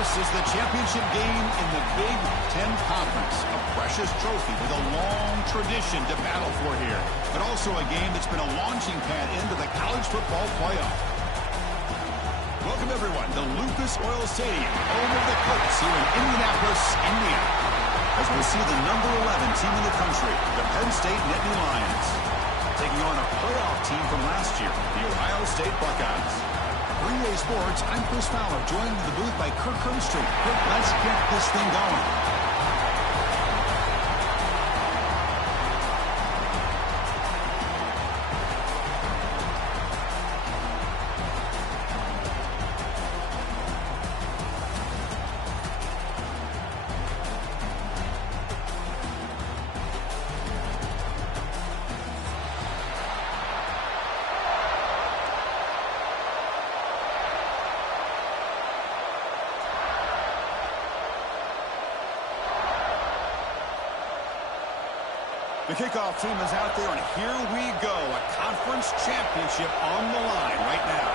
This is the championship game in the Big Ten Conference. A precious trophy with a long tradition to battle for here. But also a game that's been a launching pad into the college football playoff. Welcome, everyone, to Lucas Oil Stadium, home of the Colts here in Indianapolis, Indiana. As we see the number 11 team in the country, the Penn State Nittany Lions, taking on a playoff team from last year, the Ohio State Buckeyes. Relay Sports, I'm Chris Fowler, joined in the booth by Kirk Herbstreit. Kirk, let's get this thing going. The kickoff team is out there, and here we go. A conference championship on the line right now.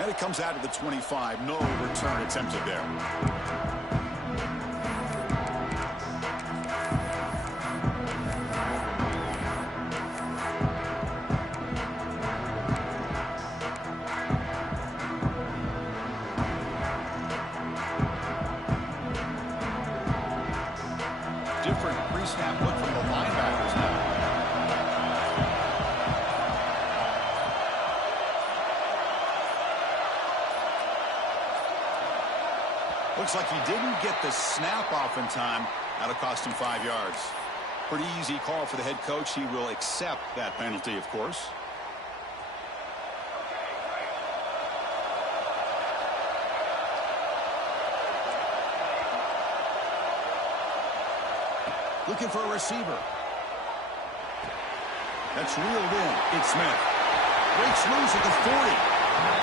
And it comes out of the 25. No return attempted there. Different pre-snap look from the linebackers now. Looks like he didn't get the snap off in time. That'll cost him 5 yards. Pretty easy call for the head coach. He will accept that penalty, of course. Looking for a receiver. That's reeled in. It's Smith. Breaks loose at the 40.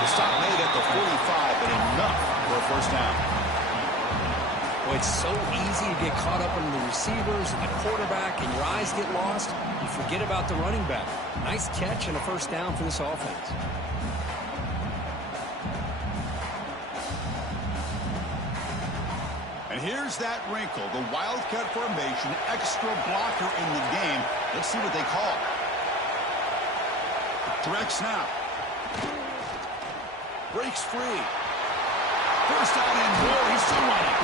The stop made at the 45, but enough for a first down. Well, it's so easy to get caught up in the receivers and the quarterback, and your eyes get lost. You forget about the running back. Nice catch and a first down for this offense. And here's that wrinkle, the Wildcat formation, extra blocker in the game. Let's see what they call. Direct snap. Breaks free. First down and more. He's still running.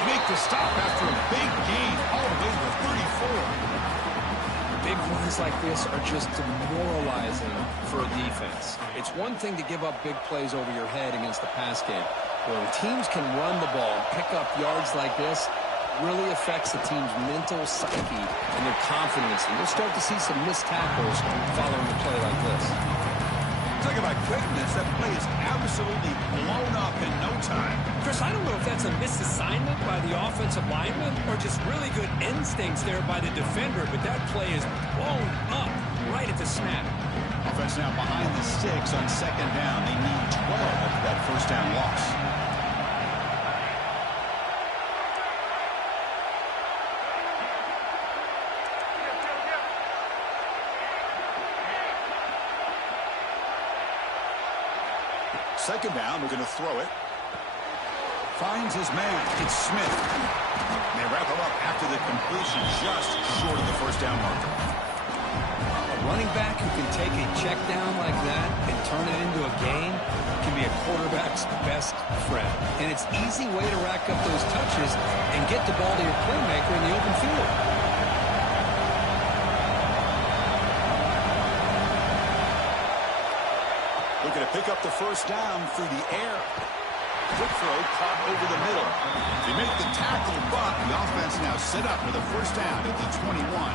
They make the stop after a big gain all the way to the 34. Big runs like this are just demoralizing for a defense. It's one thing to give up big plays over your head against the pass game. When teams can run the ball and pick up yards like this, it really affects the team's mental psyche and their confidence. And you'll start to see some missed tackles following a play like this. Talk about quickness. That play is absolutely blown up in no time. Chris, I don't know if that's a misassignment by the offensive lineman or just really good instincts there by the defender, but that play is blown up right at the snap. Offense now behind the sticks on second down. They need 12 after that first down loss. Second down, we're going to throw it. Finds his man. It's Smith. They wrap him up after the completion, just short of the first down marker. A running back who can take a check down like that and turn it into a gain can be a quarterback's best friend. And it's an easy way to rack up those touches and get the ball to your playmaker in the open field. Looking to pick up the first down through the air. Quick throw caught over the middle. They make the tackle, but the offense now set up with a first down at the 21.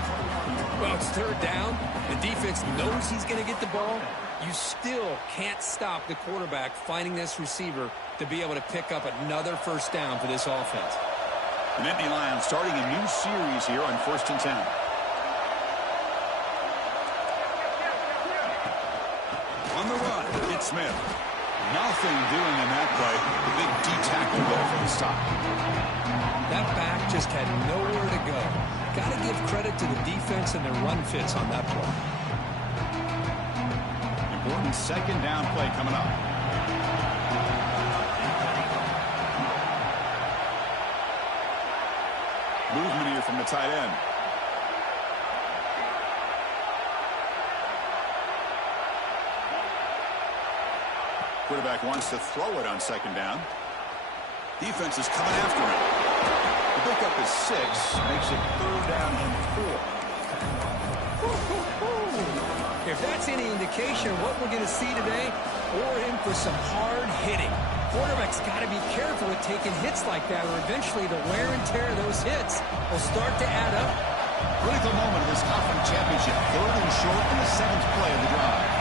Well, it's third down. The defense knows he's going to get the ball. You still can't stop the quarterback finding this receiver to be able to pick up another first down for this offense. The Nittany Lions starting a new series here on 1st and 10. On the run, it's Smith. Nothing doing in that play. The big D tackle there for the stop. That back just had nowhere to go. Got to give credit to the defense and their run fits on that play. important second down play coming up. Movement here from the tight end. Quarterback wants to throw it on second down. Defense is coming after him. The pickup is 6, makes it 3rd down and 4. If that's any indication of what we're going to see today, we're in for some hard hitting. Quarterback's got to be careful with taking hits like that, or eventually the wear and tear of those hits will start to add up. Critical moment of this conference championship. 3rd and short in the 7th play of the drive.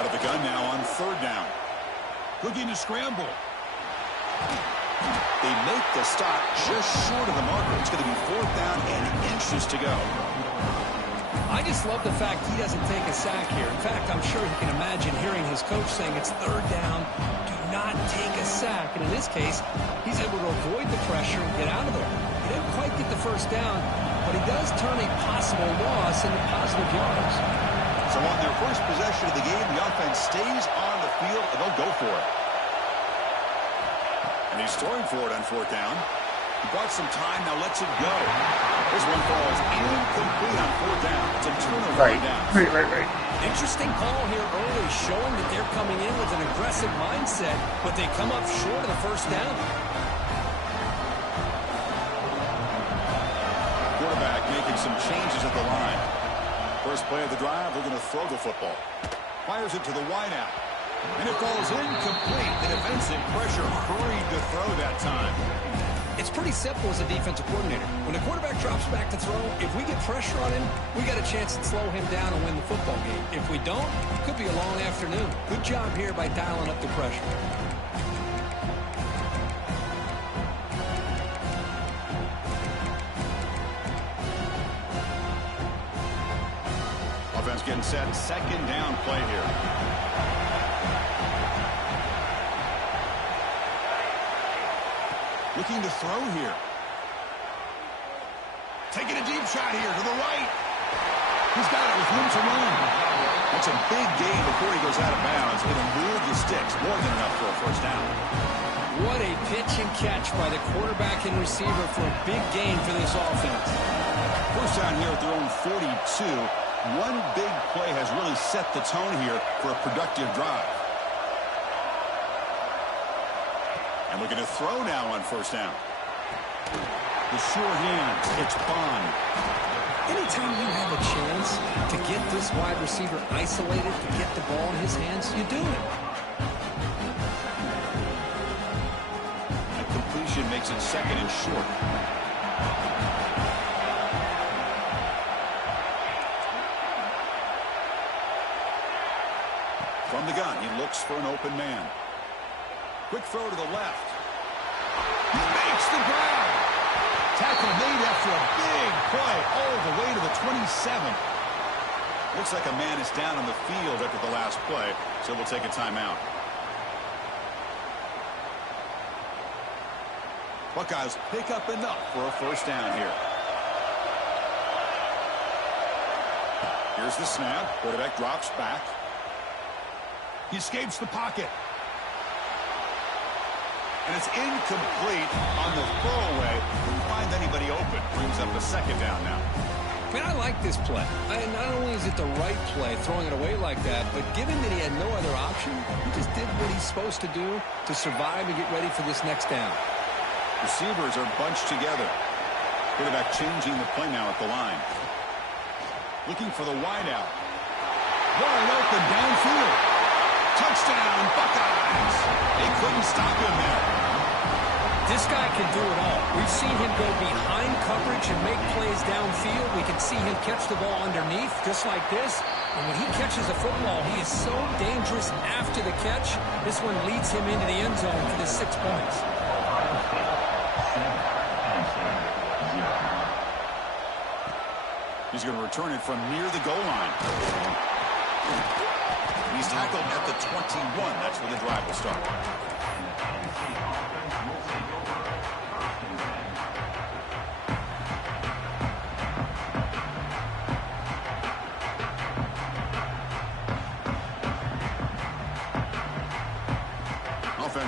Out of the gun now on 3rd down. Looking to scramble. They make the stop just short of the marker. It's going to be 4th down and inches to go. I just love the fact he doesn't take a sack here. In fact, I'm sure he can imagine hearing his coach saying it's 3rd down. Do not take a sack. And in this case, he's able to avoid the pressure and get out of there. He didn't quite get the 1st down, but he does turn a possible loss into positive yards. So on their first possession of the game, the offense stays on the field, and they'll go for it. And he's throwing for it on 4th down. He bought some time, now lets it go. This one falls incomplete on 4th down. It's a turnover down. Right. Interesting call here early, showing that they're coming in with an aggressive mindset, but they come up short of the 1st down. Quarterback making some changes at the line. First play of the drive, they're going to throw the football. Fires it to the wideout. And it falls incomplete. The defensive pressure hurried to throw that time. It's pretty simple as a defensive coordinator. When the quarterback drops back to throw, if we get pressure on him, we got a chance to slow him down and win the football game. If we don't, it could be a long afternoon. Good job here by dialing up the pressure. Offense getting set. Second down play here. Looking to throw here. Taking a deep shot here to the right. He's got it with room to run. That's a big gain before he goes out of bounds. It'll move the sticks. More than enough for a 1st down. What a pitch and catch by the quarterback and receiver for a big gain for this offense. 1st down here at their own 42. One big play has really set the tone here for a productive drive. And we're going to throw now on 1st down. The sure hands. It's Bond. Anytime you have a chance to get this wide receiver isolated, to get the ball in his hands, you do it. A completion makes it 2nd and short. From the gun, he looks for an open man. Quick throw to the left. He makes the grab. Tackle made after a big play all the way to the 27. Looks like a man is down on the field after the last play, so we'll take a timeout. Buckeyes pick up enough for a 1st down here. Here's the snap. Quarterback drops back. He escapes the pocket. And it's incomplete on the throwaway. Couldn't find anybody open. Brings up a 2nd down now. Man, I like this play. Not only is it the right play, throwing it away like that, but given that he had no other option, he just did what he's supposed to do to survive and get ready for this next down. Receivers are bunched together. Quarterback changing the play now at the line. Looking for the wideout. Wide open downfield. Touchdown, Buckeyes. They couldn't stop him there. This guy can do it all. We've seen him go behind coverage and make plays downfield. We can see him catch the ball underneath, just like this. And when he catches a football, he is so dangerous after the catch. This one leads him into the end zone for the 6 points. He's going to return it from near the goal line. He's tackled at the 21. That's where the drive will start.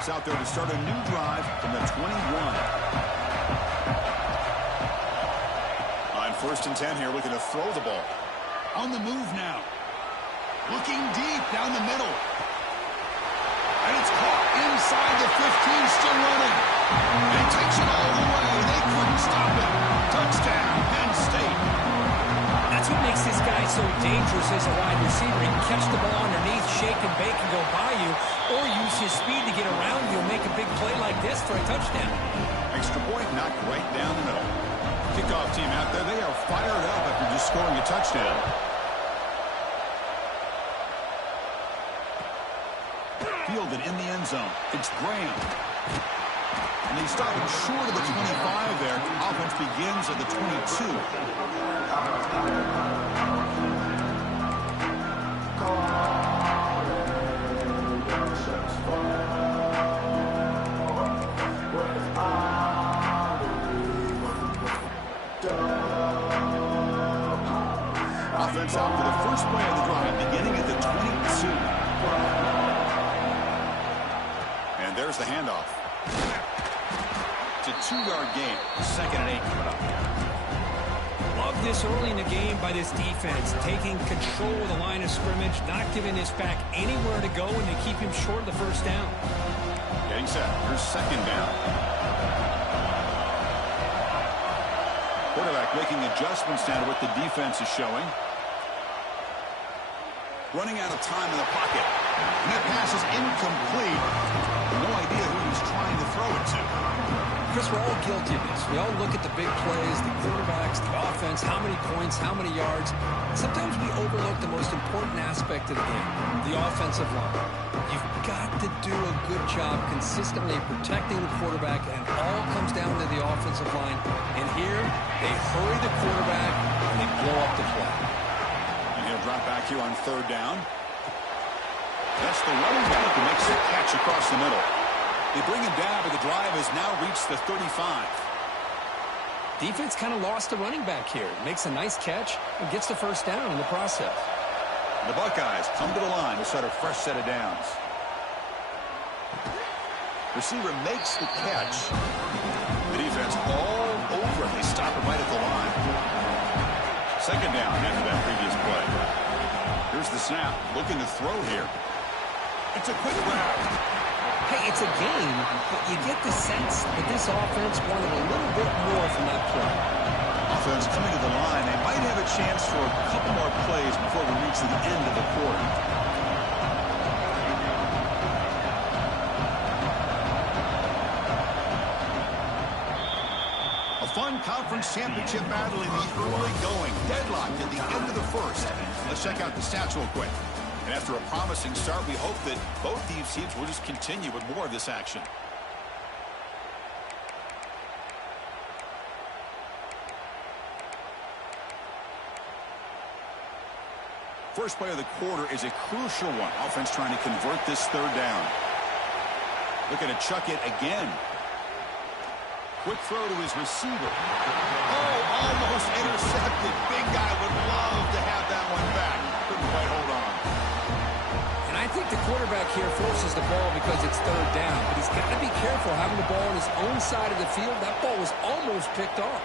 offense out there to start a new drive from the 21. On 1st and 10 here, looking to throw the ball. On the move now. Looking deep down the middle. And it's caught inside the 15, still running. And he takes it all the way. They couldn't stop it. Touchdown, Penn State. That's what makes this guy so dangerous as a wide receiver. He can catch the ball underneath, shake and bake and go by you, or use his speed to get around you and make a big play like this for a touchdown. Extra point knocked right down the middle. Kickoff team out there, they are fired up after just scoring a touchdown. Fielded in the end zone. It's Graham. And they stop him short of the 25 there. Offense begins at the 22. Offense out for the first play of the drive, beginning at the 22. And there's the handoff. It's a 2-yard gain. 2nd and 8 coming up. Love this early in the game by this defense, taking control of the line of scrimmage, not giving this back anywhere to go, and they keep him short of the first down. Getting set. Here's 2nd down. Quarterback making adjustments now to what the defense is showing. Running out of time in the pocket. And that pass is incomplete. No idea who he's trying to throw it to. Chris, we're all guilty of this. We all look at the big plays, the quarterbacks, the offense, how many points, how many yards. Sometimes we overlook the most important aspect of the game, the offensive line. You've got to do a good job consistently protecting the quarterback, and it all comes down to the offensive line. And here, they hurry the quarterback, and they blow up the play. And he'll drop back here on 3rd down. That's the running back who makes the catch across the middle. They bring him down, but the drive has now reached the 35. Defense kind of lost the running back here. Makes a nice catch and gets the first down in the process. The Buckeyes come to the line to start a fresh set of downs. Receiver makes the catch. The defense all over him. They stop him right at the line. 2nd down after that previous play. Here's the snap. Looking to throw here. It's a quick grab. Hey, it's a game, but you get the sense that this offense wanted a little bit more from that play. Offense coming to the line. They might have a chance for a couple more plays before we reach the end of the quarter. A fun conference championship battle in the early going. Deadlocked at the end of the first. Let's check out the stats real quick. And after a promising start, we hope that both these teams will just continue with more of this action. First play of the quarter is a crucial one. Offense trying to convert this 3rd down. Looking to chuck it again. Quick throw to his receiver. Oh, almost intercepted. Big guy would love to have that one back. Couldn't quite hold on. And I think the quarterback here forces the ball because it's 3rd down. But he's got to be careful having the ball on his own side of the field. That ball was almost picked off.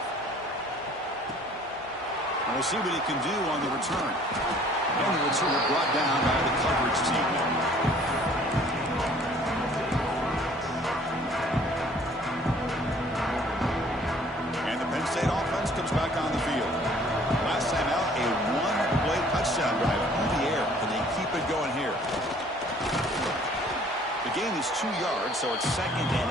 And we'll see what he can do on the return. And the returner brought down by the coverage team. And the Penn State offense comes back on the field. Last time out, a 1-play touchdown drive through the air. Can they keep it going here? The gain is 2 yards, so it's 2nd and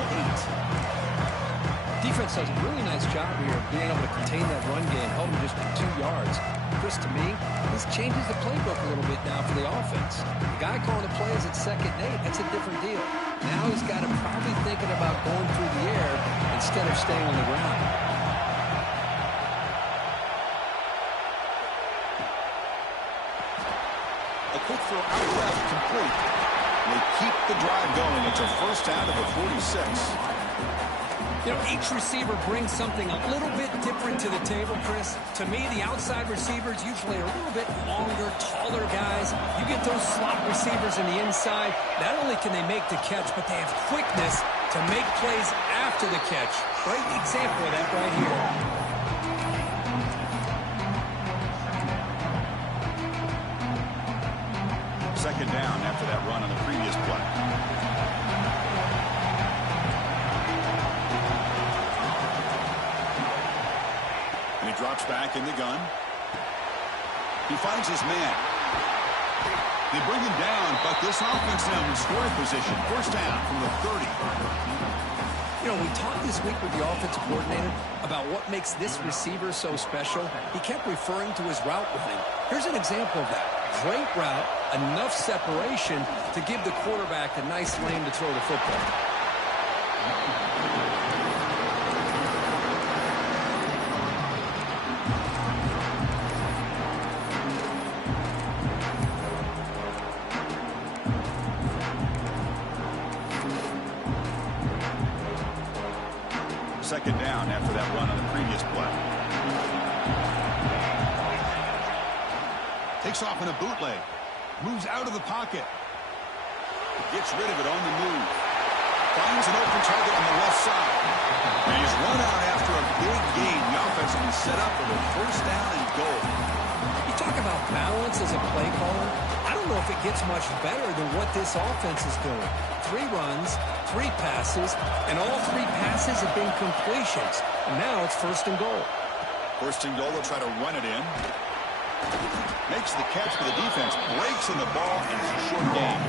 8. Defense does a really nice job here of being able to contain that run game, held him just to 2 yards. Chris, to me, this changes the playbook a little bit now for the offense. The guy calling the plays at 2nd and 8, that's a different deal. Now he's got him probably thinking about going through the air instead of staying on the ground. A quick throw out left, complete. They keep the drive going. It's a first down of the 46. You know, each receiver brings something a little bit different to the table, Chris. To me, the outside receivers usually are a little bit longer, taller guys. You get those slot receivers in the inside, not only can they make the catch, but they have quickness to make plays after the catch. Great example of that right here. Second down after that run on the previous play. And he drops back in the gun. He finds his man. They bring him down, but this offense now in scoring position. First down from the 30. You know, we talked this week with the offensive coordinator about what makes this receiver so special. He kept referring to his route running. Here's an example of that. Great route, enough separation to give the quarterback a nice lane to throw the football. Second down after that run on the previous play. Takes off in a bootleg. Moves out of the pocket. Gets rid of it on the move. Finds an open target on the left side. And he's run out after a big gain. The offense will be set up with a first down and goal. You talk about balance as a play caller. I don't know if it gets much better than what this offense is doing. 3 runs, 3 passes, and all 3 passes have been completions. And now it's first and goal. First and goal, they'll try to run it in. Makes the catch, but the defense breaks in the ball, and it's a short game.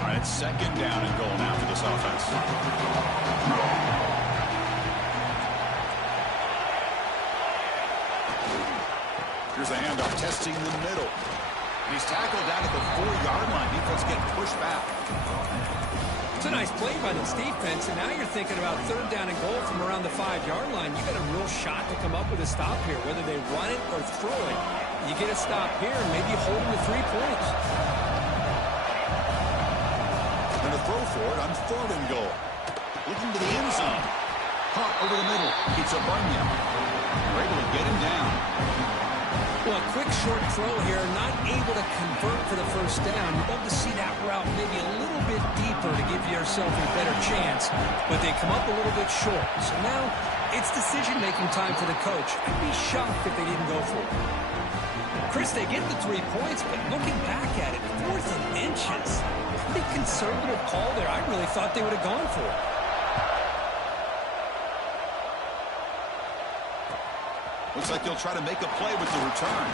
All right, second down and goal now for this offense. Here's a handoff, testing the middle. He's tackled down at the 4-yard line. Defense getting pushed back. It's a nice play by this defense, and now you're thinking about third down and goal from around the 5-yard line. You got a real shot to come up with a stop here, whether they run it or throw it. You get a stop here, and maybe you hold them to 3 points. And a throw for it on third and goal. Looking to the end zone. Caught over the middle. It's a Bunyan. They're able to get him down. Well, a quick short throw here, not able to convert for the first down. You'd love to see that route maybe a little bit deeper to give yourself a better chance, but they come up a little bit short. So now it's decision-making time for the coach. I'd be shocked if they didn't go for it. Chris, they get the 3 points, but looking back at it, 4th and inches. Pretty conservative call there. I really thought they would have gone for it. Looks like they'll try to make a play with the return.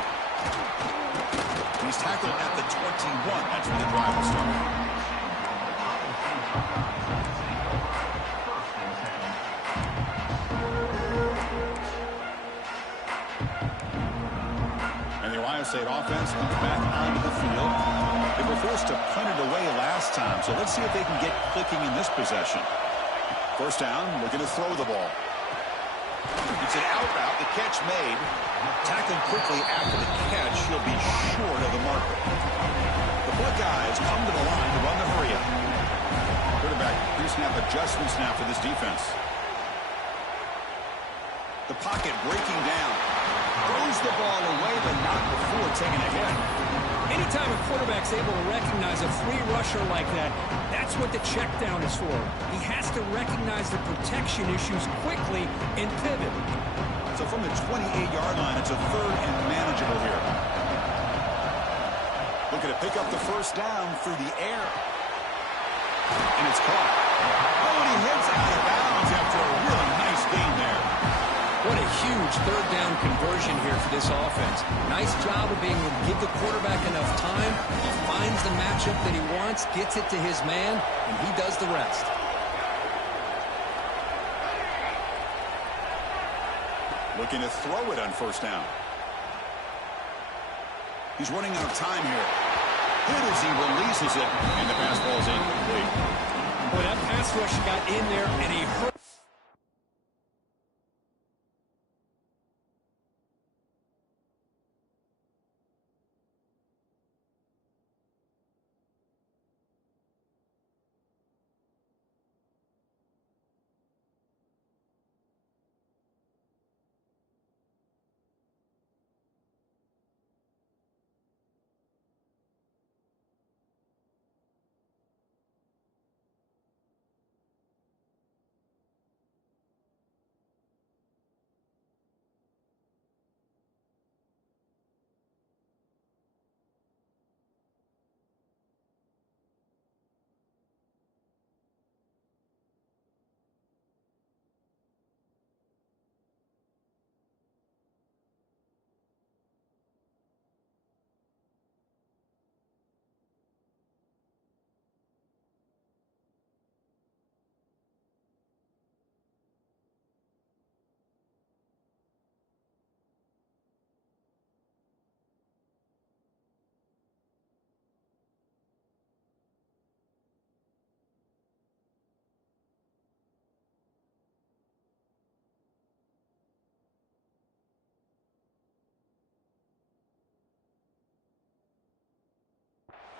He's tackled at the 21. That's where the drive will start. And the Ohio State offense comes back onto the field. They were forced to punt it away last time, so let's see if they can get clicking in this possession. First down, looking to throw the ball. It's an out route, the catch made. Tackled quickly after the catch. He'll be short of the marker. The Buckeyes come to the line to run the hurry up. Quarterback pre-snap adjustments now for this defense. The pocket breaking down. Throws the ball away, but not before taking a hit. Anytime a quarterback's able to recognize a free rusher like that, that's what the check down is for. He has to recognize the protection issues quickly and pivot. So from the 28-yard line, it's a third and manageable here. Looking to pick up the first down through the air. And it's caught. Oh, and he heads out of bounds after a really nice gain there. What a huge third down conversion here for this offense. Nice job of being able to give the quarterback enough time. He finds the matchup that he wants, gets it to his man, and he does the rest. Looking to throw it on first down. He's running out of time here. Hit as he releases it, and the pass ball is incomplete. Boy, that pass rush got in there, and he hurt.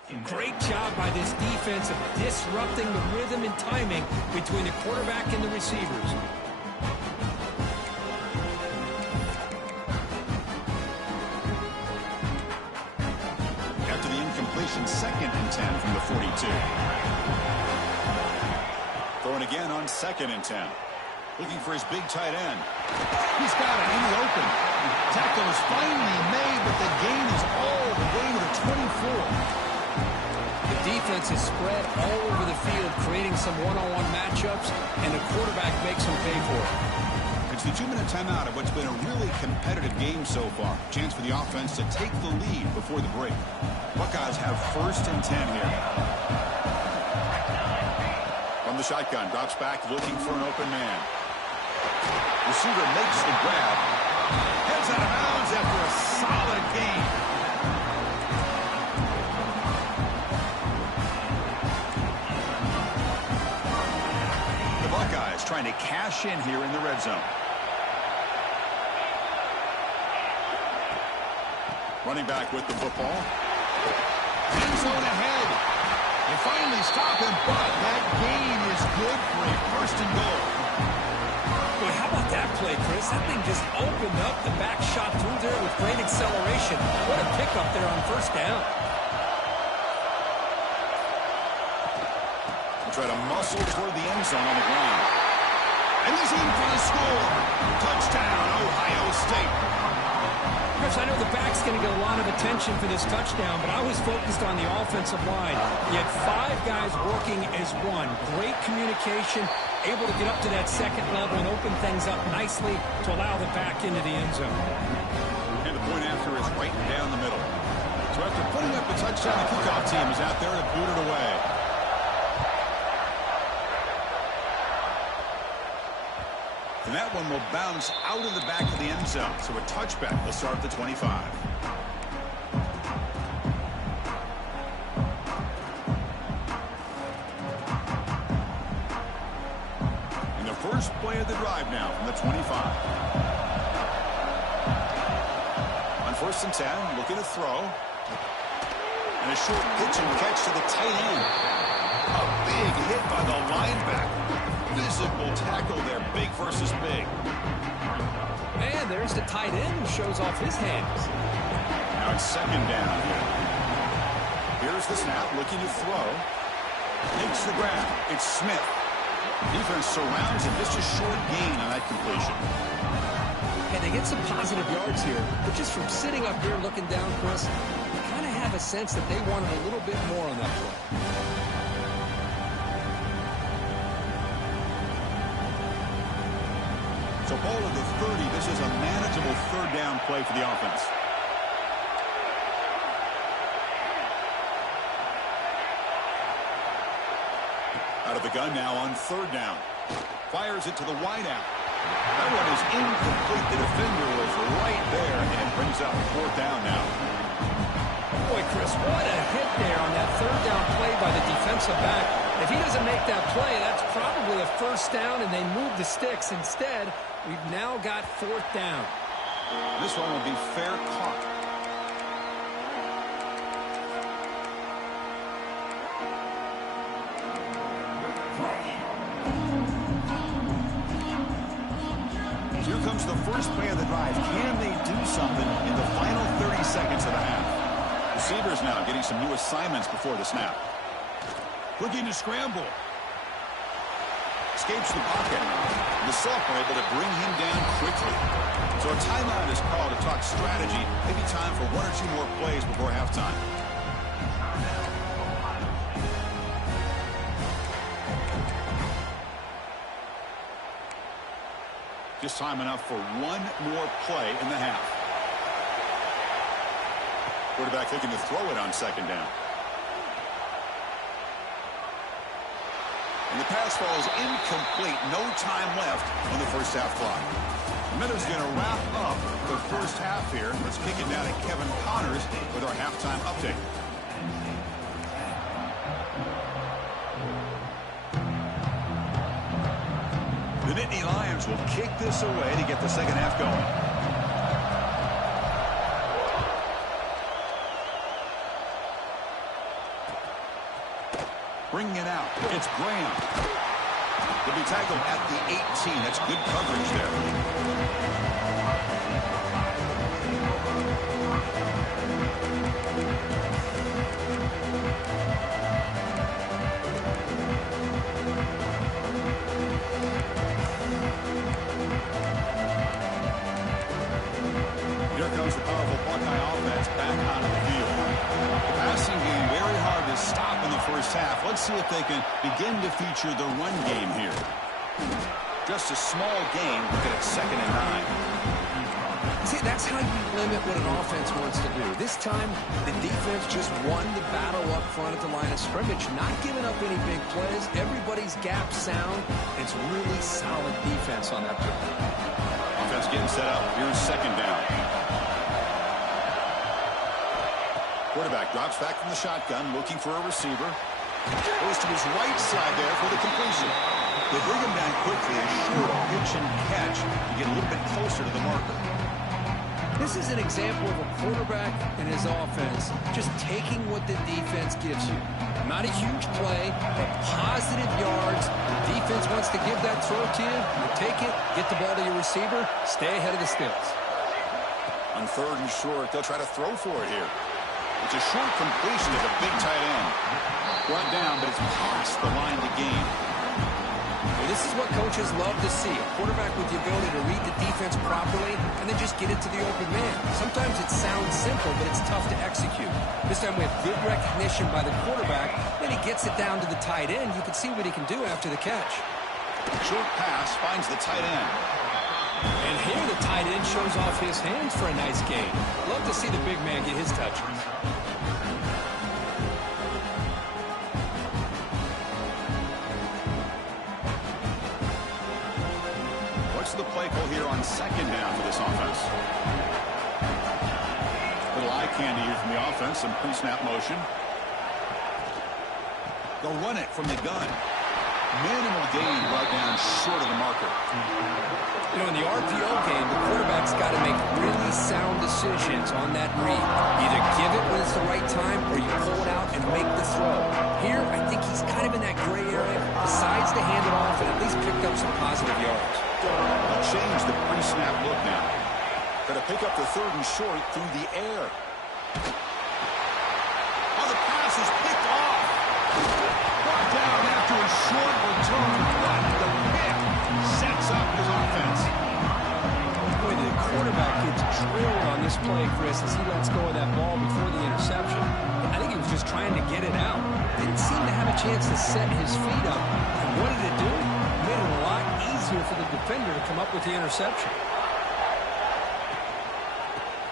Great job by this defense of disrupting the rhythm and timing between the quarterback and the receivers. After the incompletion, 2nd and 10 from the 42. Throwing again on 2nd and 10. Looking for his big tight end. He's got it in the open. Tackle is finally made, but the gain is all the way to the 24. The defense is spread all over the field, creating some one-on-one matchups, and the quarterback makes them pay for it. It's the 2-minute timeout of what's been a really competitive game so far. Chance for the offense to take the lead before the break. Buckeyes have 1st and 10 here. From the shotgun, drops back looking for an open man. Receiver makes the grab. Heads out of bounds after a solid gain. The Buckeyes trying to cash in here in the red zone. Running back with the football. End zone ahead. They finally stop him, but that gain is good for a 1st and goal. Boy, how about that play, Chris? That thing just opened up. The back shot through there with great acceleration. What a pickup there on 1st down. We'll try to muscle toward the end zone on the ground. And he's in for the score. Touchdown, Ohio State. Chris, I know the back's going to get a lot of attention for this touchdown, but I was focused on the offensive line. You had 5 guys working as one. Great communication, able to get up to that 2nd level and open things up nicely to allow the back into the end zone. And the point after is right down the middle. So after putting up the touchdown, the kickoff team is out there to boot it away. And that one will bounce out of the back of the end zone. So a touchback will start at the 25. And the first play of the drive now from the 25. On 1st and 10, looking to throw. And a short pitch and catch to the tight end. A big hit by the linebacker. Physical tackle there, big versus big. And there's the tight end who shows off his hands. Now it's 2nd down. Here's the snap, looking to throw. Makes the grab. It's Smith. Defense surrounds him. Just a short gain on that completion. And they get some positive yards here, but just from sitting up here looking down, Chris, you kind of have a sense that they wanted a little bit more on that play. So ball at the 30. This is a manageable 3rd down play for the offense. Out of the gun now on 3rd down. Fires it to the wideout. That one is incomplete. The defender was right there and brings up 4th down now. Boy, Chris, what a hit there on that 3rd down play by the defensive back. If he doesn't make that play, that's probably a 1st down, and they move the sticks. Instead, we've now got 4th down. This one will be fair caught. Here comes the first play of the drive. Can they do something in the final 30 seconds of the half? Receivers now getting some new assignments before the snap. Looking to scramble. Escapes the pocket. The sophomore able to bring him down quickly. So a timeout is called to talk strategy. Maybe time for 1 or 2 more plays before halftime. Just time enough for 1 more play in the half. Quarterback looking to throw it on 2nd down. And the pass falls incomplete. No time left on the first half clock. Minutes going to wrap up the first half here. Let's kick it down to Kevin Connors with our halftime update. The Nittany Lions will kick this away to get the second half going. Bringing it out. It's Graham. He'll be tackled at the 18. That's good coverage there. Here comes the powerful Buckeye offense back onto the field. The passing game very hard to stop in the first half. Let's see if they can begin to feature the run game here. Just a small gain. Look at it, 2nd and 9. See, that's how you limit what an offense wants to do. This time, the defense just won the battle up front at the line of scrimmage, not giving up any big plays. Everybody's gap sound. It's really solid defense on that play. Offense getting set up. Here's 2nd down. Quarterback drops back from the shotgun, looking for a receiver. Goes to his right side there for the completion. They bring him down quickly, a short pitch and catch to get a little bit closer to the marker. This is an example of a quarterback and his offense just taking what the defense gives you. Not a huge play, but positive yards. The defense wants to give that throw to you. You take it, get the ball to your receiver, stay ahead of the stills. On 3rd and short, they'll try to throw for it here. It's a short completion to the big tight end. Brought down, but it's past the line to gain. Well, this is what coaches love to see. A quarterback with the ability to read the defense properly and then just get it to the open man. Sometimes it sounds simple, but it's tough to execute. This time we have good recognition by the quarterback. Then he gets it down to the tight end. You can see what he can do after the catch. Short pass finds the tight end. And here the tight end shows off his hands for a nice gain. Love to see the big man get his touches. What's the play call here on 2nd down for this offense? Little eye candy here from the offense. Some pre-snap motion. They'll run it from the gun. Minimal gain right down short of the marker. You know, in the RPO game, the quarterback's got to make really sound decisions on that read. Either give it when it's the right time or you pull it out and make the throw. Here, I think he's kind of in that gray area, decides to hand it off and at least picked up some positive yards. They'll change the pre-snap look now. Got to pick up the 3rd and short through the air. Oh, the pass is picked off. Brought down after a short return. What the pick sets up his offense. Boy, the quarterback gets drilled on this play, Chris, as he lets go of that ball before the interception. I think he was just trying to get it out. Didn't seem to have a chance to set his feet up. And what did it do? It made it a lot easier for the defender to come up with the interception.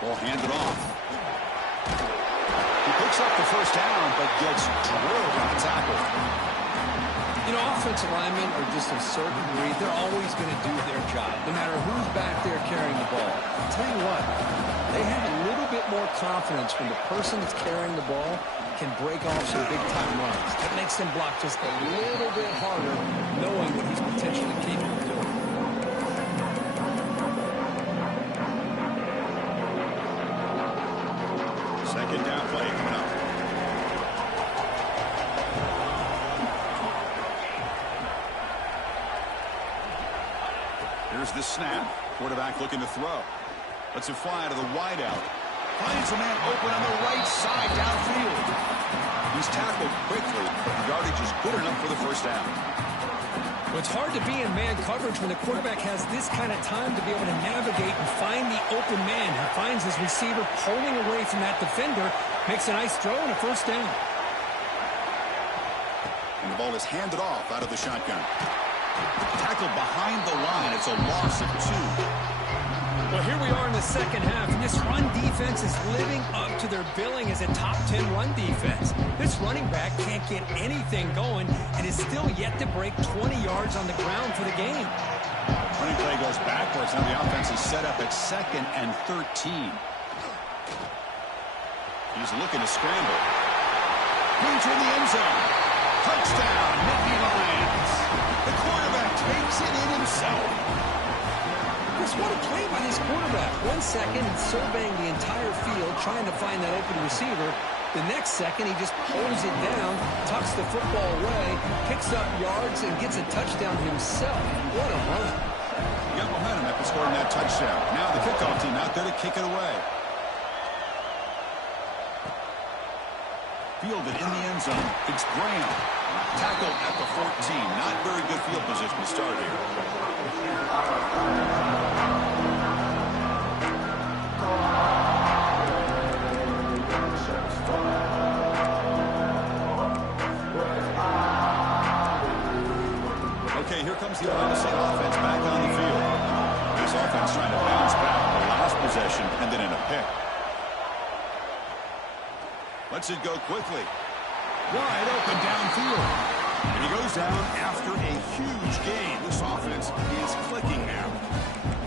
Ball handed off. He picks up the 1st down, but gets drilled on the tackle. You know, offensive linemen are just a certain breed. They're always going to do their job, no matter who's back there carrying the ball. I'll tell you what, they have a little bit more confidence when the person that's carrying the ball can break off some big-time runs. That makes them block just a little bit harder, knowing what he's potentially capable of doing. 2nd down play coming up. Here's the snap. Quarterback looking to throw. Lets it fly to the wideout. Finds a man open on the right side downfield. He's tackled quickly, but the yardage is good enough for the 1st down. Well, it's hard to be in man coverage when the quarterback has this kind of time to be able to navigate and find the open man. He finds his receiver pulling away from that defender, makes a nice throw and a 1st down. And the ball is handed off out of the shotgun. Tackled behind the line. It's a loss of 2. Well, here we are in the 2nd half, and this run defense is living up to their billing as a top 10 run defense. This running back can't get anything going and is still yet to break 20 yards on the ground for the game. Running play goes backwards. Now the offense is set up at 2nd and 13. He's looking to scramble. Brings her in the end zone. Touchdown, Nittany Lions. The quarterback takes it in himself. Chris, what a play by this quarterback. 1 second and surveying the entire field, trying to find that open receiver. The next second, he just pulls it down, tucks the football away, picks up yards, and gets a touchdown himself. What a run. He got momentum after scoring that touchdown. Now the kickoff team out there to kick it away. Fielded in the end zone. It's Graham. Tackled at the 14. Not very good field position to start here. Okay, here comes the Ohio State offense back on the field. This offense trying to bounce back the last possession and then in a pick. Lets it go quickly. Wide open downfield. And he goes down after a huge gain. This offense is clicking now.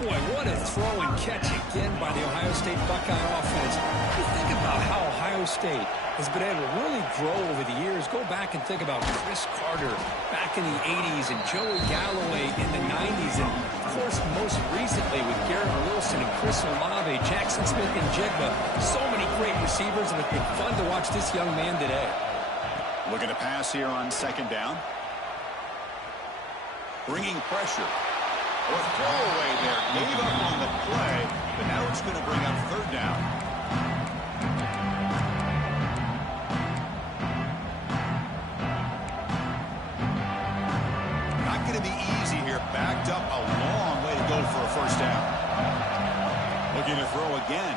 Boy, what a throw and catch again by the Ohio State Buckeye offense. You think about how Ohio State has been able to really grow over the years. Go back and think about Chris Carter back in the 80s and Joey Galloway in the 90s. And, of course, most recently with Garrett Wilson and Chris Olave, Jackson Smith and Jigba. So many great receivers, and it's been fun to watch this young man today. Looking to pass here on second down. Bringing pressure. Or throwaway there. Gave up on the play, but now it's going to bring up third down. Not going to be easy here. Backed up a long way to go for a first down. Looking to throw again.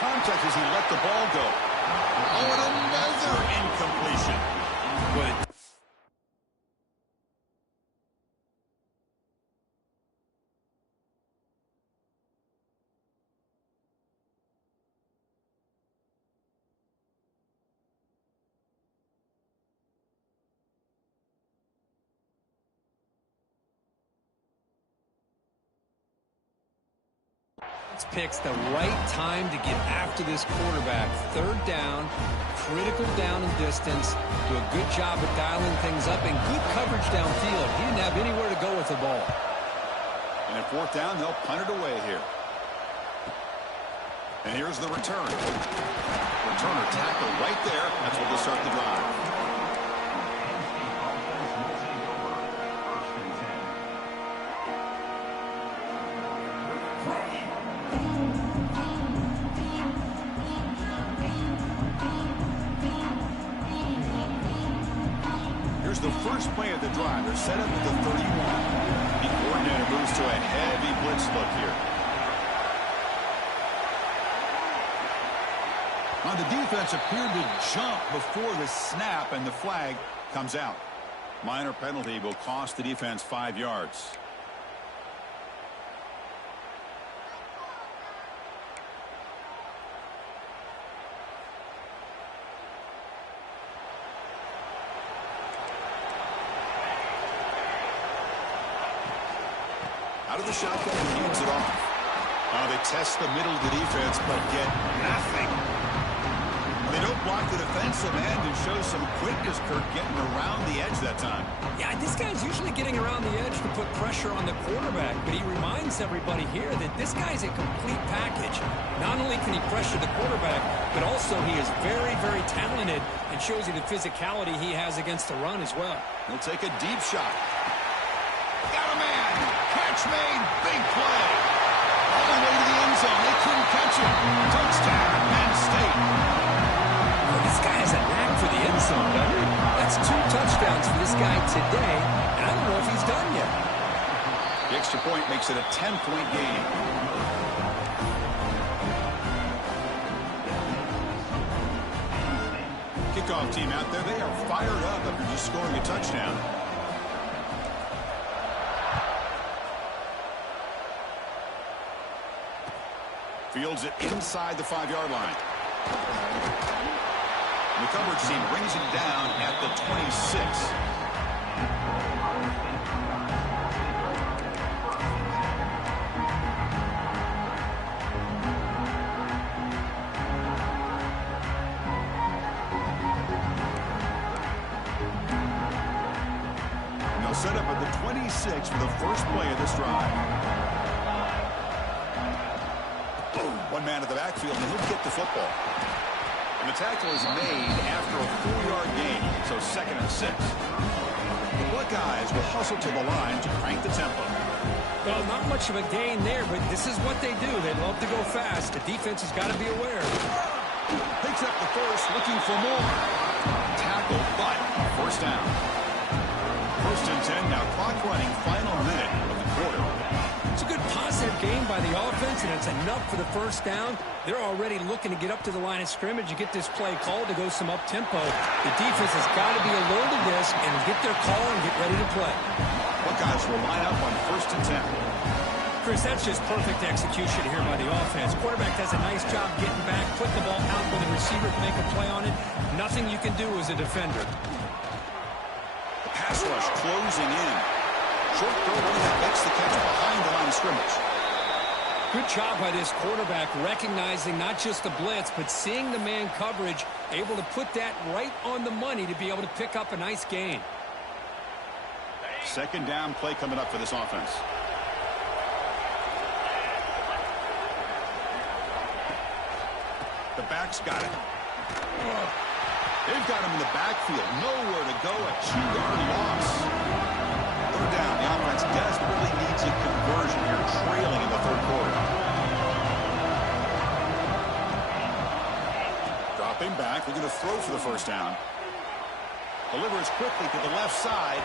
Contact as he let the ball go. Oh, and another incompletion. But picks the right time to get after this quarterback. Third down, critical down and distance. Do a good job of dialing things up and good coverage downfield. He didn't have anywhere to go with the ball. And at fourth down, they'll punt it away here. And here's the return. Returner tackle right there. That's where they'll start the drive. Here's the first play of the drive. They're set up at the 31. The coordinator moves to a heavy blitz look here. Now the defense appeared to jump before the snap, and the flag comes out. Minor penalty will cost the defense 5 yards. Out of the shotgun and hands it off. They test the middle of the defense, but get nothing. They don't block the defensive end and show some quickness, Kirk, getting around the edge that time. Yeah, this guy's usually getting around the edge to put pressure on the quarterback, but he reminds everybody here that this guy's a complete package. Not only can he pressure the quarterback, but also he is very, very talented and shows you the physicality he has against the run as well. He'll take a deep shot. Got a man. Catch made. Big play. All the way to the end zone. They couldn't catch him. Touchdown, Penn State. Well, this guy has a knack for the end zone, doesn't he? That's 2 touchdowns for this guy today, and I don't know if he's done yet. The extra point makes it a 10-point game. Kickoff team out there. They are fired up after just scoring a touchdown. Fields it inside the 5-yard line. The coverage team brings it down at the 26. And they'll set up at the 26 for the first play of this drive. One man at the backfield, and he'll get the football. And the tackle is made after a 4-yard gain, so 2nd and 6. The Buckeyes will hustle to the line to crank the tempo. Well, not much of a gain there, but this is what they do. They love to go fast. The defense has got to be aware. Picks up the first, looking for more. Tackle, but first down. 1st and 10, now clock running, final minute of the quarter. It's a good positive game by the offense, and it's enough for the first down. They're already looking to get up to the line of scrimmage and get this play called to go some up-tempo. The defense has got to be alert to this and get their call and get ready to play. Buckeyes will line up on 1st and 10. Chris, that's just perfect execution here by the offense. Quarterback does a nice job getting back, put the ball out where the receiver can make a play on it. Nothing you can do as a defender. The pass rush closing in. Short throw, that makes the catch behind the line of scrimmage. Good job by this quarterback recognizing not just the blitz, but seeing the man coverage, able to put that right on the money to be able to pick up a nice gain. 2nd down play coming up for this offense. The back's got it. They've got him in the backfield. Nowhere to go. A 2-yard loss. 3rd down. The offense desperately needs a conversion here, trailing in the 3rd quarter. Dropping back. They're going to throw for the 1st down. Delivers quickly to the left side.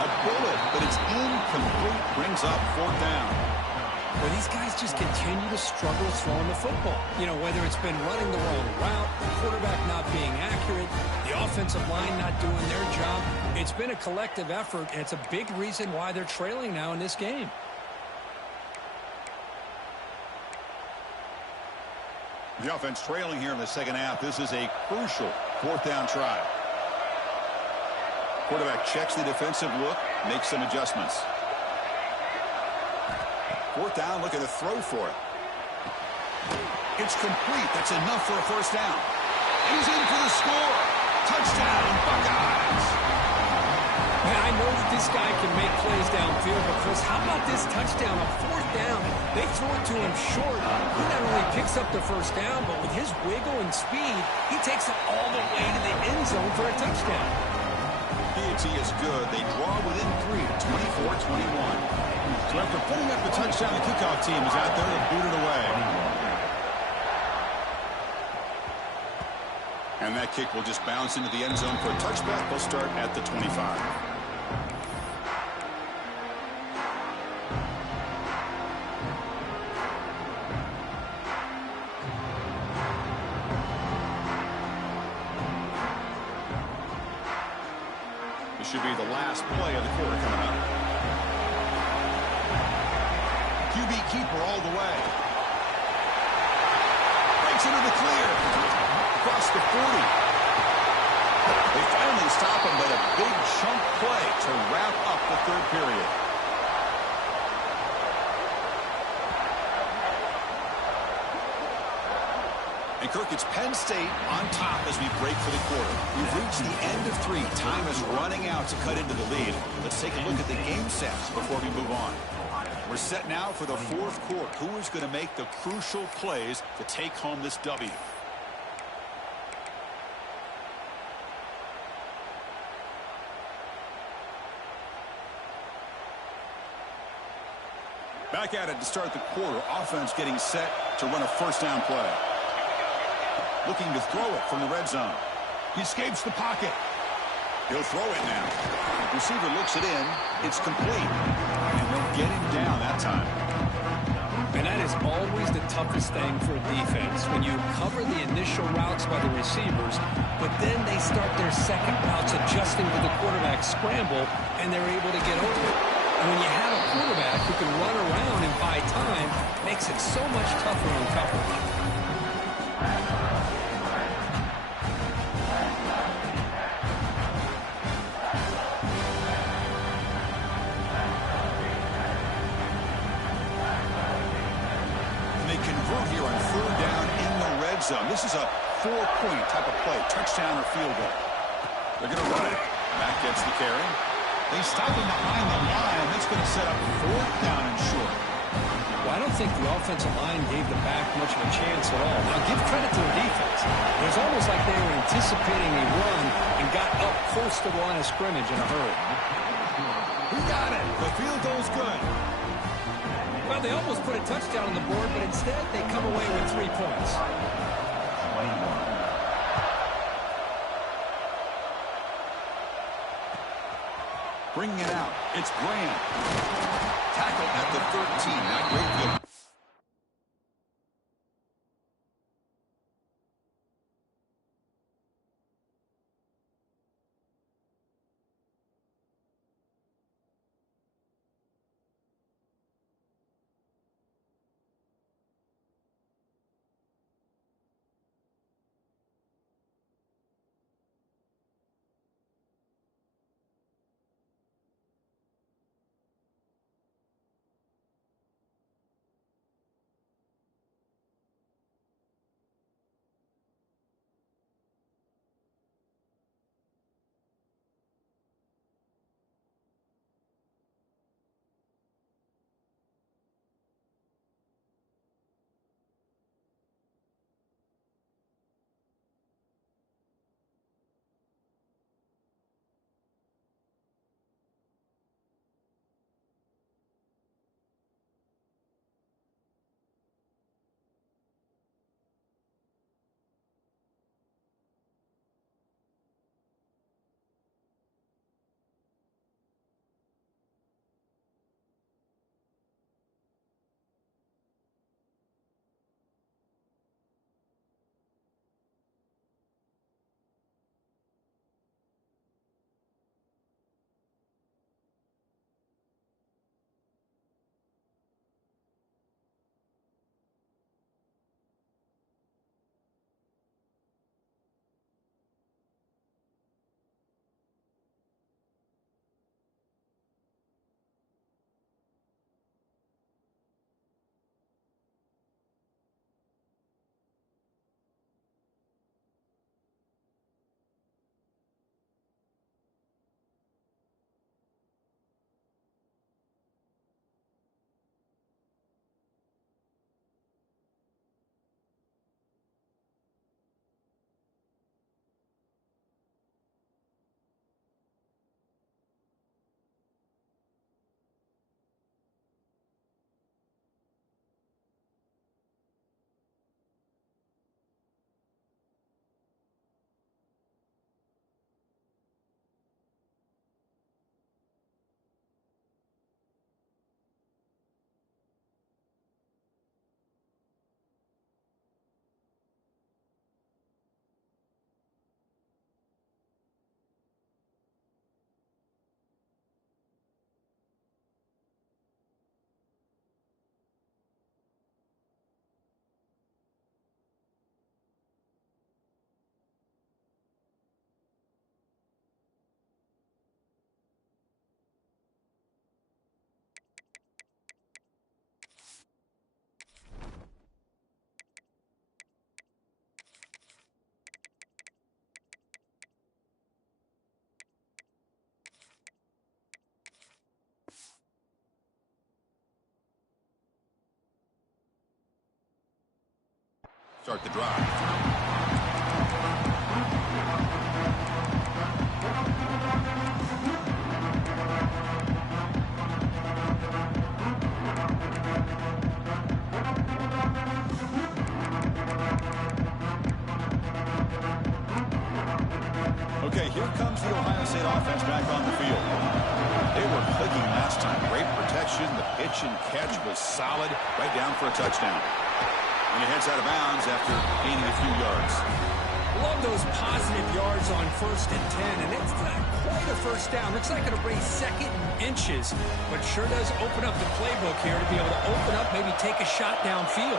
A bullet, but it's incomplete. Brings up 4th down. Well, these guys just continue to struggle throwing the football. You know, whether it's been running the wrong route, the quarterback not being accurate, the offensive line not doing their job. It's been a collective effort, and it's a big reason why they're trailing now in this game. The offense trailing here in the 2nd half. This is a crucial 4th down try. Quarterback checks the defensive look, makes some adjustments. 4th down, looking to throw for it. It's complete. That's enough for a 1st down. He's in for the score. Touchdown, Buckeyes. Man, I know that this guy can make plays downfield, but Chris, how about this touchdown on 4th down? They throw it to him short. He not only picks up the 1st down, but with his wiggle and speed, he takes it all the way to the end zone for a touchdown. P&T is good. They draw within 3, 24-21. So after putting up the touchdown, the kickoff team is out there to boot it away. And that kick will just bounce into the end zone for a touchback. They'll start at the 25. This should be the last play of the quarter coming up. QB keeper all the way. Breaks into the clear. Across the 40. They finally stop him, but a big chunk play to wrap up the 3rd period. And Kirk, it's Penn State on top as we break for the quarter. We've reached the end of 3. Time is running out to cut into the lead. Let's take a look at the game stats before we move on. We're set now for the 4th quarter. Who is going to make the crucial plays to take home this W? Back at it to start the quarter. Offense getting set to run a 1st down play. Looking to throw it from the red zone. He escapes the pocket. He'll throw it now. Receiver looks it in. It's complete. And they'll get him down that time. And that is always the toughest thing for a defense, when you cover the initial routes by the receivers, but then they start their second routes adjusting to the quarterback scramble, and they're able to get over it. And when you have a quarterback who can run around and buy time, it makes it so much tougher on coverage. Zone. This is a 4-point type of play, touchdown or field goal. They're going to run it. Mack gets the carry. They stop him behind the line. That's going to set up 4th down and short. Well, I don't think the offensive line gave the back much of a chance at all. Now, give credit to the defense. It was almost like they were anticipating a run and got up close to the line of scrimmage in a hurry. He got it. The field goal's good. Well, they almost put a touchdown on the board, but instead they come away with 3 points. Bringing it out. It's Graham. Tackle at the 13. Not great field. Start the drive. Okay, here comes the Ohio State offense back on the field. They were clicking last time. Great protection. The pitch and catch was solid. Right down for a touchdown. And he heads out of bounds after gaining a few yards. Love those positive yards on 1st and 10, and it's not quite a first down. Looks like it'll bring 2nd and inches, but sure does open up the playbook here to be able to open up, maybe take a shot downfield.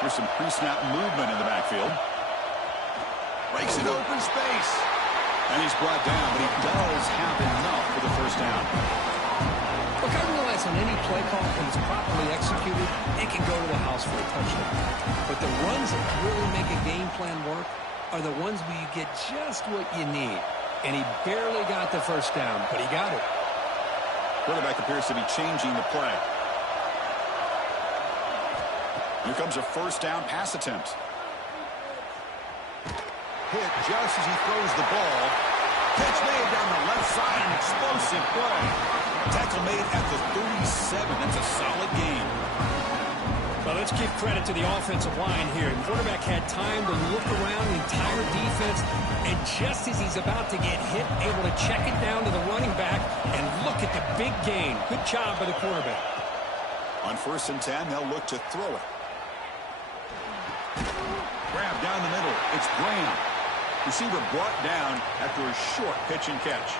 There's some pre-snap movement in the backfield. Breaks it open space. And he's brought down, but he does have enough for the first down. Look, I realize on any play call, when it's properly executed, it can go to the house for a touchdown. But the runs that really make a game plan work are the ones where you get just what you need. And he barely got the first down, but he got it. Quarterback appears to be changing the play. Here comes a first down pass attempt. Hit just as he throws the ball. Catch made down the left side, an explosive play. Tackle made at the 37. That's a solid gain. Well, let's give credit to the offensive line here. The quarterback had time to look around the entire defense, and just as he's about to get hit, able to check it down to the running back, and look at the big gain. Good job by the quarterback. On 1st and 10, they'll look to throw it. Grab down the middle. It's Graham. Receiver brought down after a short pitch and catch.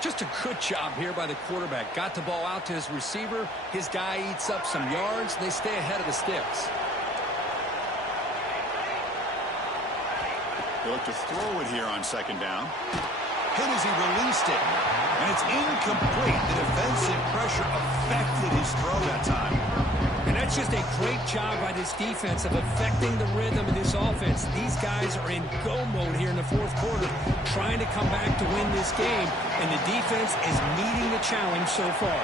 Just a good job here by the quarterback. Got the ball out to his receiver. His guy eats up some yards. They stay ahead of the sticks. They look to throw it here on 2nd down. Hit as he released it. And it's incomplete. The defensive pressure affected his throw that time. And that's just a great job by this defense of affecting the rhythm of this offense. These guys are in go mode here in the 4th quarter, trying to come back to win this game. And the defense is meeting the challenge so far.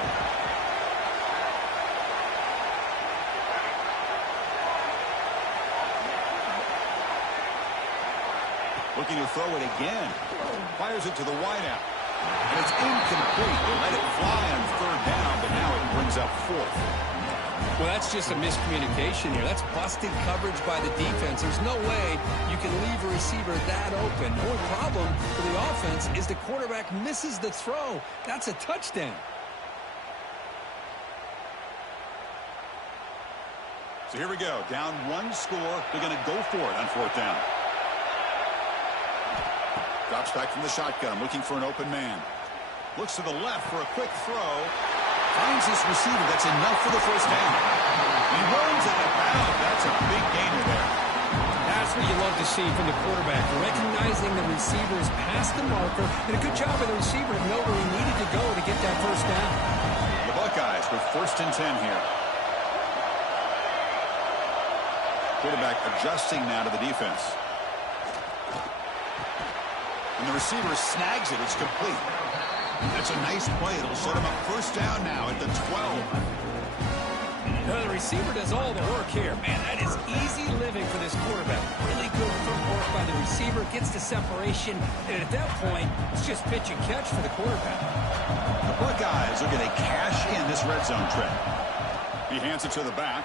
Looking to throw it again. Fires it to the wideout. And it's incomplete. They let it fly on 3rd down, but now it brings up 4th. Well, that's just a miscommunication here. That's busted coverage by the defense. There's no way you can leave a receiver that open. The only problem for the offense is the quarterback misses the throw. That's a touchdown. So here we go. Down 1 score. They're going to go for it on 4th down. Drops back from the shotgun, looking for an open man. Looks to the left for a quick throw. Finds this receiver. That's enough for the 1st down. He runs out of bounds. That's a big gainer there. That's what you love to see from the quarterback. Recognizing the receiver is past the marker. And a good job by the receiver to know where he needed to go to get that 1st down. The Buckeyes with 1st and 10 here. Quarterback adjusting now to the defense. And the receiver snags it. It's complete. That's a nice play. It'll set him up 1st down now at the 12. The receiver does all the work here. Man, that is easy living for this quarterback. Really good footwork by the receiver. Gets the separation. And at that point, it's just pitch and catch for the quarterback. The Buckeyes are going to cash in this red zone trip. He hands it to the back.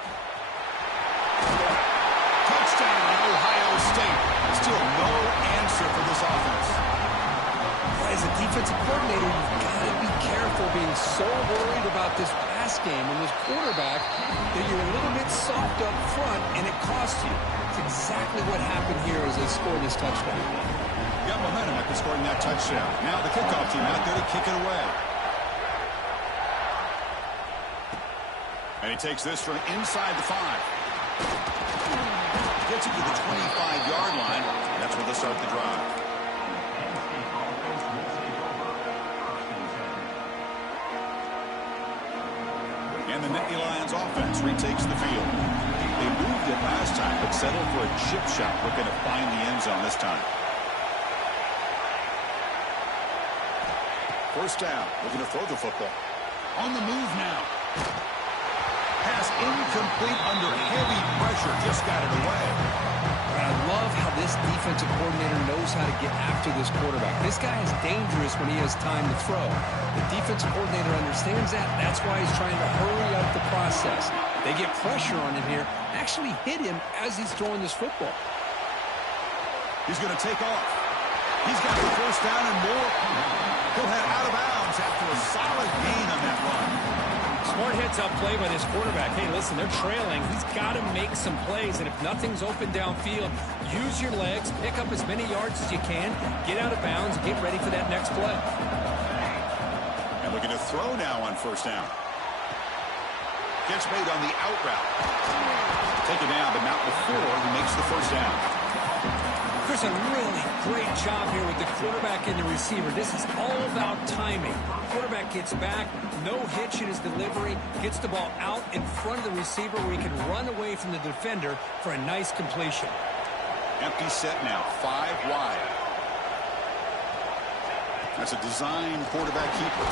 Touchdown, Ohio State. Still no answer for this offense. As a defensive coordinator, you've got to be careful being so worried about this pass game and this quarterback that you're a little bit soft up front and it costs you. It's exactly what happened here as they scored this touchdown. Got momentum after scoring that touchdown. Now the kickoff team out there to kick it away. And he takes this from inside the 5. Gets it to the 25-yard line. That's where they'll start the drive. And the Nittany Lions offense retakes the field. They moved it last time, but settled for a chip shot, looking to find the end zone this time. 1st down, looking to throw the football. On the move now. Pass incomplete under heavy pressure, just got it away. And I love how this defensive coordinator knows how to get after this quarterback. This guy is dangerous when he has time to throw. The defensive coordinator understands that. That's why he's trying to hurry up the process. They get pressure on him here, actually hit him as he's throwing this football. He's going to take off. He's got the 1st down and more. He'll head out of bounds after a solid gain on that run. Smart heads-up play by this quarterback. Hey, listen, they're trailing. He's got to make some plays, and if nothing's open downfield, use your legs, pick up as many yards as you can, get out of bounds, and get ready for that next play. And looking to throw now on 1st down. Gets made on the out route. Take it down, but not before he makes the 1st down. There's a really great job here with the quarterback and the receiver. This is all about timing. Quarterback gets back, no hitch in his delivery, gets the ball out in front of the receiver where he can run away from the defender for a nice completion. Empty set now, 5 wide. That's a design quarterback keeper.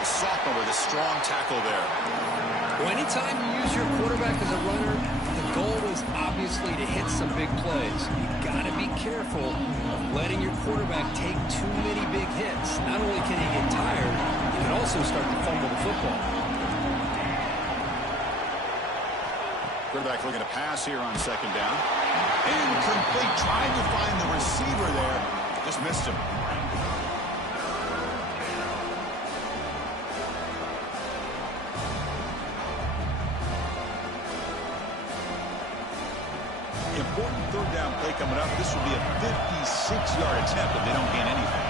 The sophomore with a strong tackle there. Well, anytime you use your quarterback as a runner, the goal is obviously to hit some big plays. You've got to be careful of letting your quarterback take too many big hits. Not only can he get tired, he can also start to fumble the football. Quarterback looking to pass here on second down. Incomplete, trying to find the receiver there. Just missed him. Important third down play coming up. This will be a 56-yard attempt if they don't gain anything.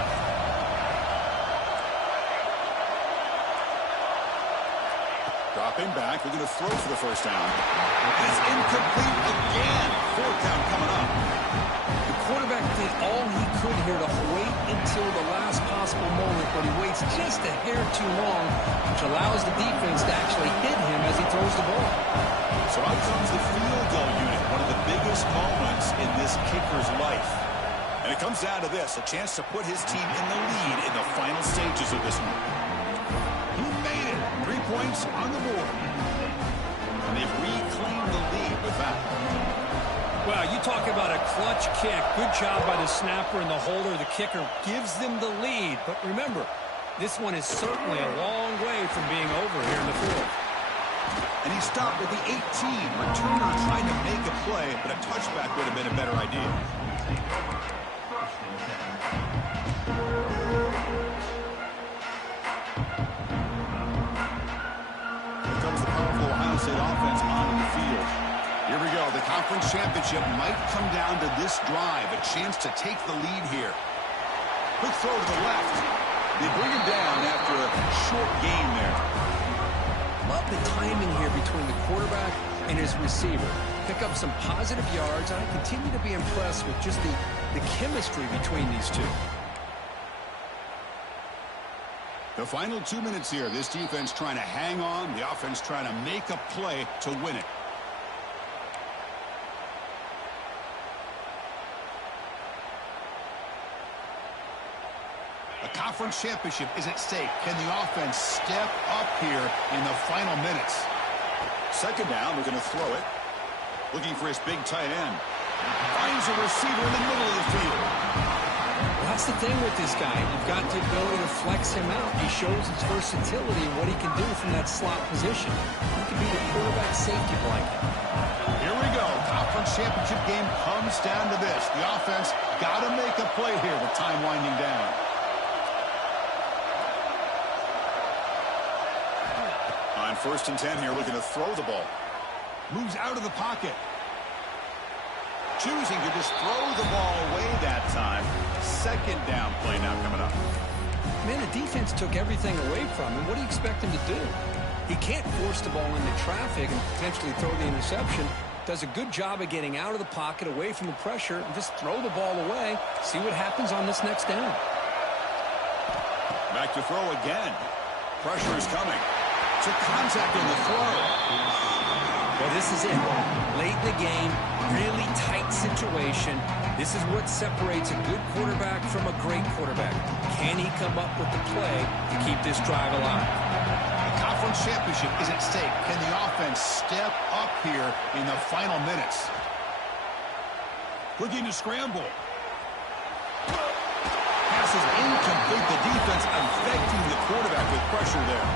Dropping back, we're going to throw for the first down. And it's incomplete again. Fourth down coming up. The quarterback did all he could here to wait until the last possible moment, but he waits just a hair too long, which allows the defense to actually hit him as he throws the ball. So out comes the field goal unit, one of the biggest moments in this kicker's life. And it comes down to this, a chance to put his team in the lead in the final stages of this one. He made it. 3 points on the board. And they've reclaimed the lead with that. Well, you talk about a clutch kick. Good job by the snapper and the holder. The kicker gives them the lead. But remember, this one is certainly a long way from being over here in the fourth. And he stopped at the 18. Returner trying to make a play, but a touchback would have been a better idea. Here comes the powerful Ohio State offense onto the field. Here we go. The conference championship might come down to this drive. A chance to take the lead here. Quick throw to the left. They bring him down after a short gain there. Love the timing here between the quarterback and his receiver. Pick up some positive yards. I continue to be impressed with just the chemistry between these two. The final 2 minutes here. This defense trying to hang on. The offense trying to make a play to win it. A conference championship is at stake. Can the offense step up here in the final minutes? Second down, we're going to throw it. Looking for his big tight end. Finds a receiver in the middle of the field. Well, that's the thing with this guy. You've got the ability to flex him out. He shows his versatility and what he can do from that slot position. He can be the quarterback safety blanket. Here we go. Conference championship game comes down to this. The offense got to make a play here with time winding down. On 1st and 10 here, looking to throw the ball. Moves out of the pocket. Choosing to just throw the ball away that time. Second down play now coming up. Man, the defense took everything away from him. What do you expect him to do? He can't force the ball into traffic and potentially throw the interception. Does a good job of getting out of the pocket, away from the pressure, and just throw the ball away. See what happens on this next down. Back to throw again. Pressure is coming. Took contact on the throw. Well, this is it. Late in the game, really tight situation. This is what separates a good quarterback from a great quarterback. Can he come up with the play to keep this drive alive? The conference championship is at stake. Can the offense step up here in the final minutes? Looking to scramble. Pass is incomplete. The defense affecting the quarterback with pressure there.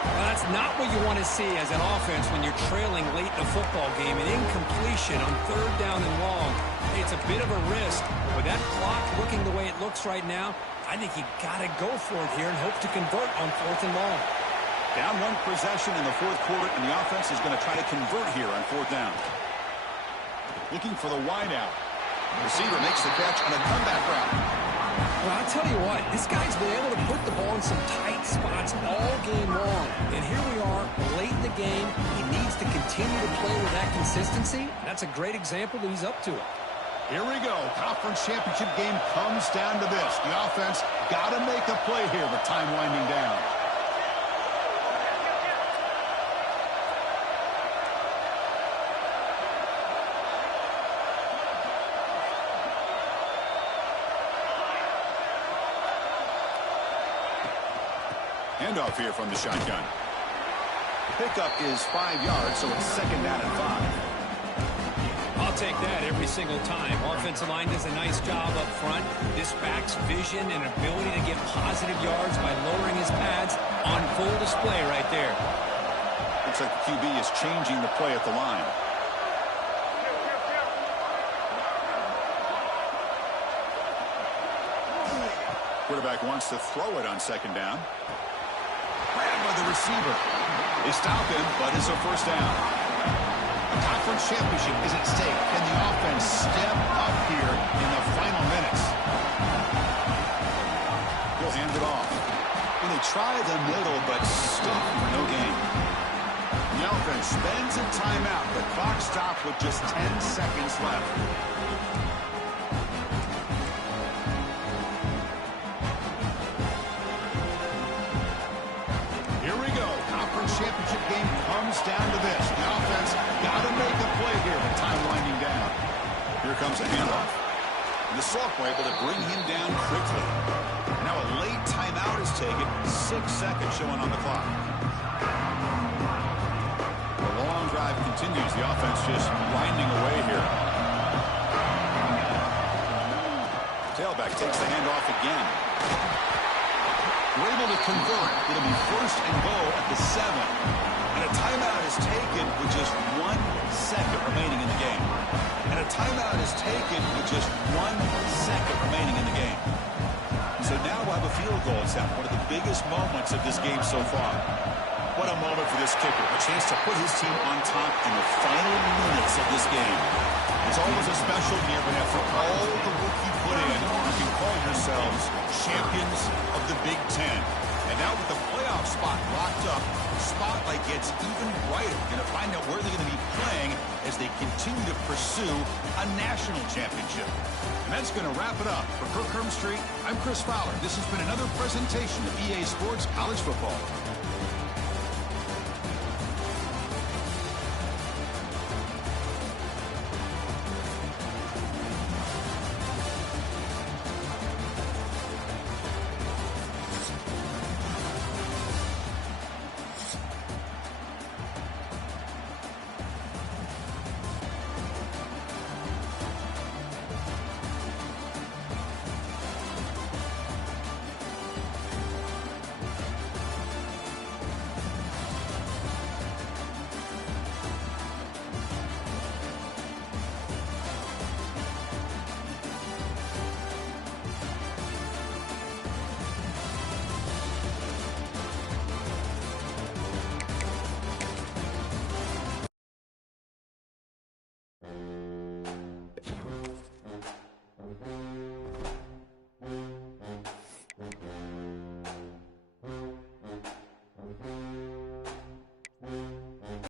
Well, that's not what you want to see as an offense when you're trailing late in a football game. An incompletion on 3rd down and long. It's a bit of a risk. With that clock looking the way it looks right now, I think you got to go for it here and hope to convert on 4th and long. Down 1 possession in the 4th quarter, and the offense is going to try to convert here on 4th down. Looking for the wide out. Receiver makes the catch on a comeback route. Well, I'll tell you what, this guy's been able to put the ball in some tight spots all game long. And here we are, late in the game. He needs to continue to play with that consistency. That's a great example that he's up to it. Here we go. Conference championship game comes down to this. The offense got to make a play here with time winding down. Handoff here from the shotgun. Pickup is 5 yards, so it's second down and 5. I'll take that every single time. Offensive line does a nice job up front. This back's vision and ability to get positive yards by lowering his pads on full display right there. Looks like the QB is changing the play at the line. Quarterback wants to throw it on second down. Grabbed by the receiver. They stop him, but it's a first down. A conference championship is at stake. Can the offense step up here in the final minutes? He'll hand it off. And they try the middle, but stop for no gain. The offense spends a timeout. The clock stopped with just 10 seconds left. Here we go. Conference championship game comes down to this. The offense got to make a play here with time winding down. Here comes a handoff. And the Sophomore able to bring him down quickly. Now a late timeout is taken. 6 seconds showing on the clock. The long drive continues. The offense just grinding away here. Tailback takes the handoff again. We're able to convert. It'll be first and goal at the 7. And a timeout is taken with just 1 second remaining in the game. And a timeout is taken with just 1 second remaining in the game. So now we'll have a field goal attempt, one of the biggest moments of this game so far. What a moment for this kicker. A chance to put his team on top in the final minutes of this game. It's always a special year, but after all the work you put in, you can call yourselves champions of the Big Ten. And now with the playoff spot locked up, the spotlight gets even brighter. Going to find out where they're going to be playing as they continue to pursue a national championship. And that's going to wrap it up. For Kirk Herbstreit, I'm Chris Fowler. This has been another presentation of EA Sports College Football.